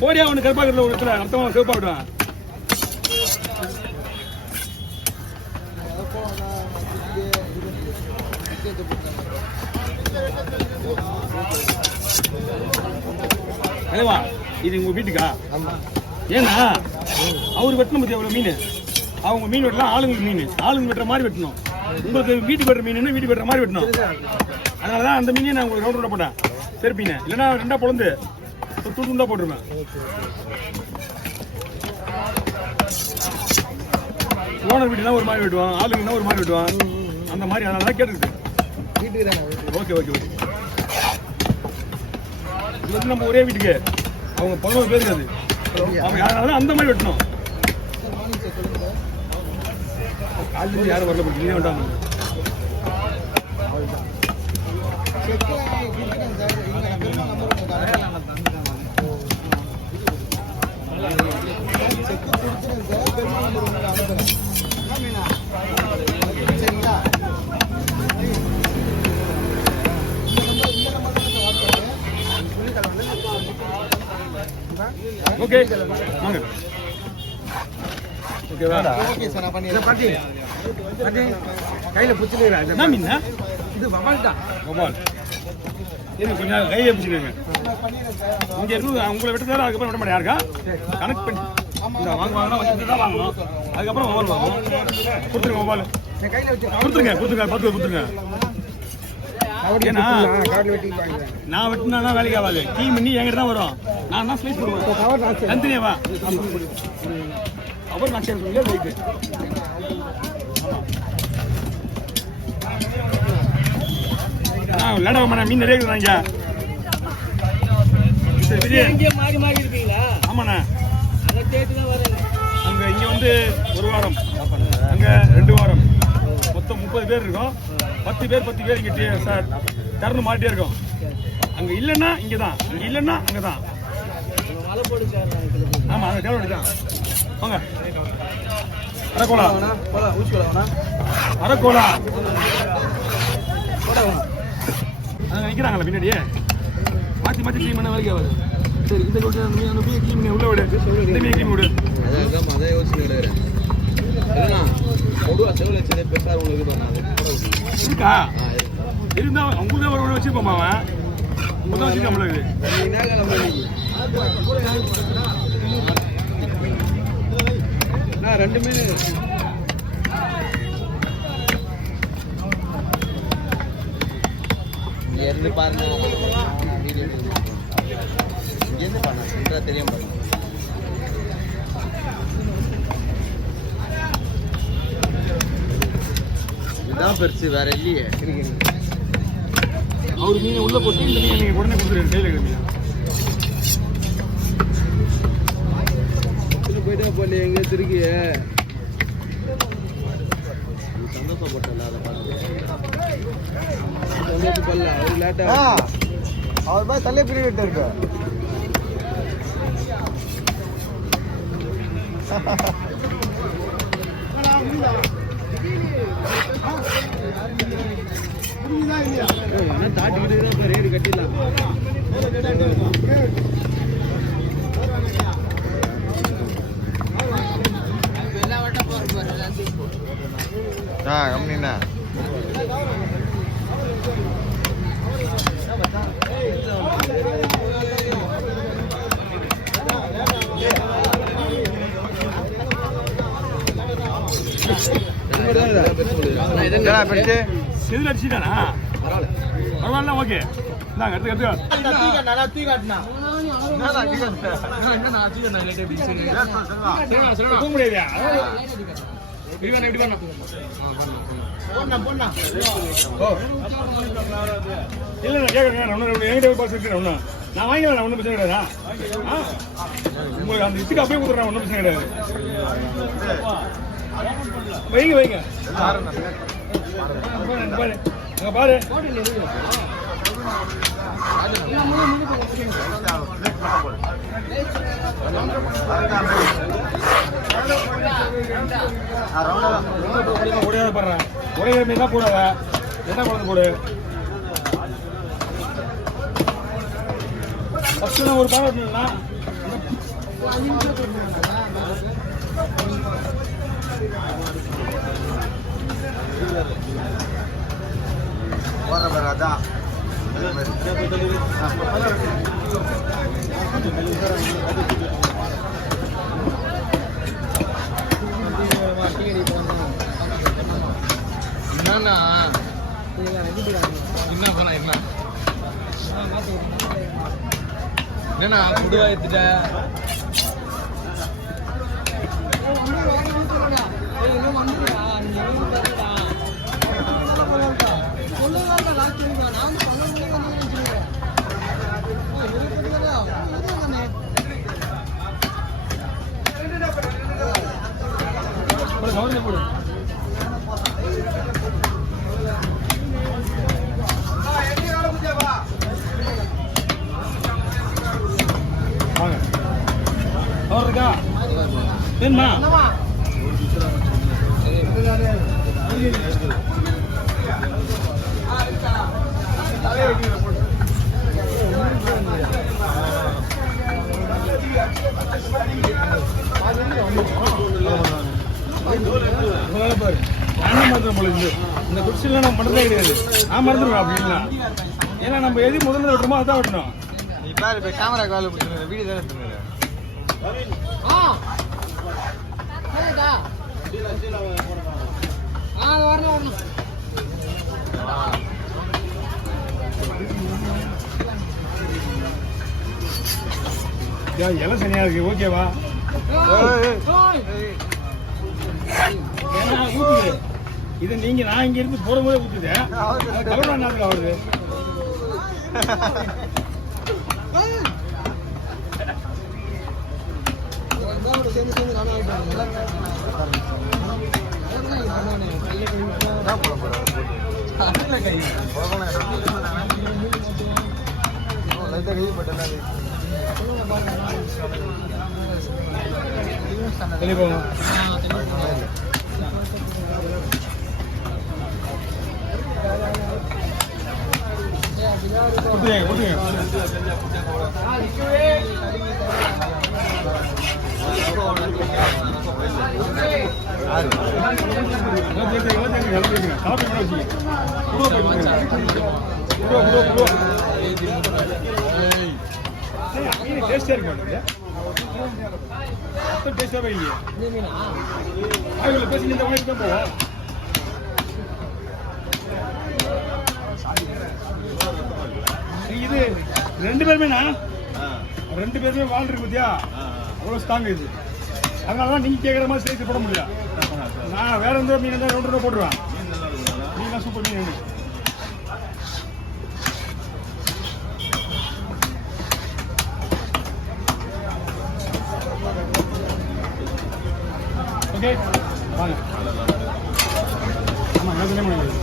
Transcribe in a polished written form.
போடியா ஒன்று கருப்பாக்கிறதுல ஒரு இடத்துல அர்த்தமாக சிவப்பா விடுவான். அல்லவா இது உங்க வீட்டுக்கா? ஏன்னா அவர் வெட்டணும் பத்தி எவ்வளவு மீன், அவங்க மீன் வெட்டலாம், ஆளுங்களுக்கு மீன் ஆளுங்க வெட்டுற மாதிரி வெட்டணும். உங்களுக்கு வீட்டுக்கு வெட்டுற மீன் வீட்டுக்கு வெட்டுற மாதிரி வெட்டணும். அதனாலதான் அந்த மீனையும் நான் உங்களுக்கு ரவுண்ட் போட்டேன் செருப்பீங்க, இல்லைன்னா ரெண்டா பொழுந்து துண்டா போட்டுருவேன். ஓனர் வீட்டுனா ஒரு மாதிரி வெட்டுவான், ஆளுங்கன்னா ஒரு மாதிரி வெட்டுவான், அந்த மாதிரி. அதனால தான் கேட்டுருக்கு. Okay okay okay. இது வந்து நம்ம ஒரே வீட்டுக்கு அவங்க 11 பேர் இருக்காது, அவங்க அதனால அந்த மாதிரி வெட்டணும். காலையில யாரும் வரல, நீங்க வேண்டாம். ஓகே வாங்க. ஓகேவா? ஓகே சார், நான் பண்ணிடுறேன். பாட்டி பாட்டி கையில புடிச்சிடுறேன். என்ன மீன் இது? வவால் தான். வவால் இது கொஞ்சம் கையில புடிச்சிடுங்க. இங்க இருந்து உங்களை விட்டு தான் அதுக்கப்புறம் விட மாட்டேன் யாருக்கா கனெக்ட் பண்ணி இந்த வாங்குவாங்கன்னா வச்சுட்டு தான் வாங்கணும். அதுக்கப்புறம் வவால் வாங்கணும். கொடுத்துருங்க வவால் கொடுத்துருங்க கொடுத்துருங்க 10 கொடுத்துருங்க. ஏன்னா நான் வெட்டினா வேலைக்கு ஆகாது, டீம் பண்ணி என்கிட்ட தான் வரும். நான் தான் ஸ்லைஸ் போடுவேன் தனித்தனியாவா. அவர் நான் சேர்ந்து போயிட்டு விளையாட மாட்டேன். மீன் நிறைய இருக்குதாங்க. ஆமாண்ணா, அங்க இங்க வந்து 1 வாரம், அங்க 2 வாரம், மொத்தம் 30 பேர் இருக்கும். 10 பேர் இங்கே டர்னு மாட்டியே இருக்கும். அங்கே இல்லைன்னா இங்கே தான், இங்கே இல்லைன்னா அங்கே தான். ஆமாம், அங்கே தேவை தான். வாங்க அரக்கோலா அரக்கோலா அங்கே நிற்கிறாங்களா பின்னாடியே மாற்றி மாற்றி க்ளீன் பண்ண வேலைக்கு ஆகாது. சரி, இந்த மீன் க்ளீன் உள்ள விடு, இந்த மீன் க்ளீன் விடு. அதை யோசனை கிடையாது. இருக்கா இருந்தா உங்களுக்கு தான் ஒரு வச்சிருப்போம். அவன் உங்களுக்கு தான் வச்சிருக்கான். நான் 2 மீன் இருந்து பாருங்க, இருந்து பாருங்க தெரியும் பாருங்க. இதுதான் பெருசு, வேற இல்லையே. அவர் மீனை உள்ள போட்டு இந்த மீனை நீங்க உடனே கொடுத்துருங்க கையில இருக்கிற மீன். போயிட்டா போல எங்க திருக்கி சந்தோஷப்பட்டல. அதை பார்த்து சந்தோஷப்படல. அவர் லேட்டா அவர் மாதிரி தள்ளி பிரிவிட்டு இருக்கு. தாட்டிக்கிட்டு ரேடு கட்டிடலாம். கம்மிண்ணா செதில் அடிச்சுட்டானா பரவாயில்ல. ஓகே, நாங்க இல்ல கேட்கறேன். என்கிட்ட பாஸ் இருக்கிறேன். நான் வாங்கிக்கலாம், ஒன்றும் பிரச்சனை கிடையாதா? உங்களுக்கு அந்த இதுக்கு அப்படியே கொடுத்துறேன், ஒன்றும் பிரச்சனை கிடையாது. வைங்க வைங்க அங்க பாரு. ஒரே மீன் தான் போடாத, என்ன குழந்தை போடு. ஃபர்ஸ்ட் நான் ஒரு பால் வரணும்னா அதான் என்னன்னா என்ன பண்ண என்னண்ணா புடுவா எடுத்துட்ட போடு இருக்கா வேணுமா பாரு மறந்துடும் போல இந்த குடிசையில் நம்ம மறந்தே கிடையாது நான் மறந்துடுவேன் அப்படின்னா ஏன்னா நம்ம எது முதல்ல விட்டுறோமோ அதான் விட்டணும் நீ பாரு இப்போ கேமராக்கு வேலை பிடிச்சிருங்க வீடியோ தானே எடுத்துருங்க எல்லாம் சரியா இருக்கு ஓகேவா ஊத்துது இது நீங்க நான் இங்க இருந்து போடும்போது ஊத்துது கவர்னா நாட்டுல வருது டேஸ்டா இருக்கு டேஸ்டாவே இல்லையா பேசி இந்த வயசு தான் போவோம் இது ரெண்டு பேருமேண்ணா ரெண்டு பேருமே வாழ் இருக்கு பத்தியா அவ்வளோ ஸ்ட்ராங் இது அதனாலதான் நீங்க கேட்குற மாதிரி சேர்த்து போட முடியல நான் வேற எந்த மீன் இருந்தால் 2 ரூபா போட்டுருவேன் மீன் சூப்பர் மீன் ஓகே வாங்க ஆமாம்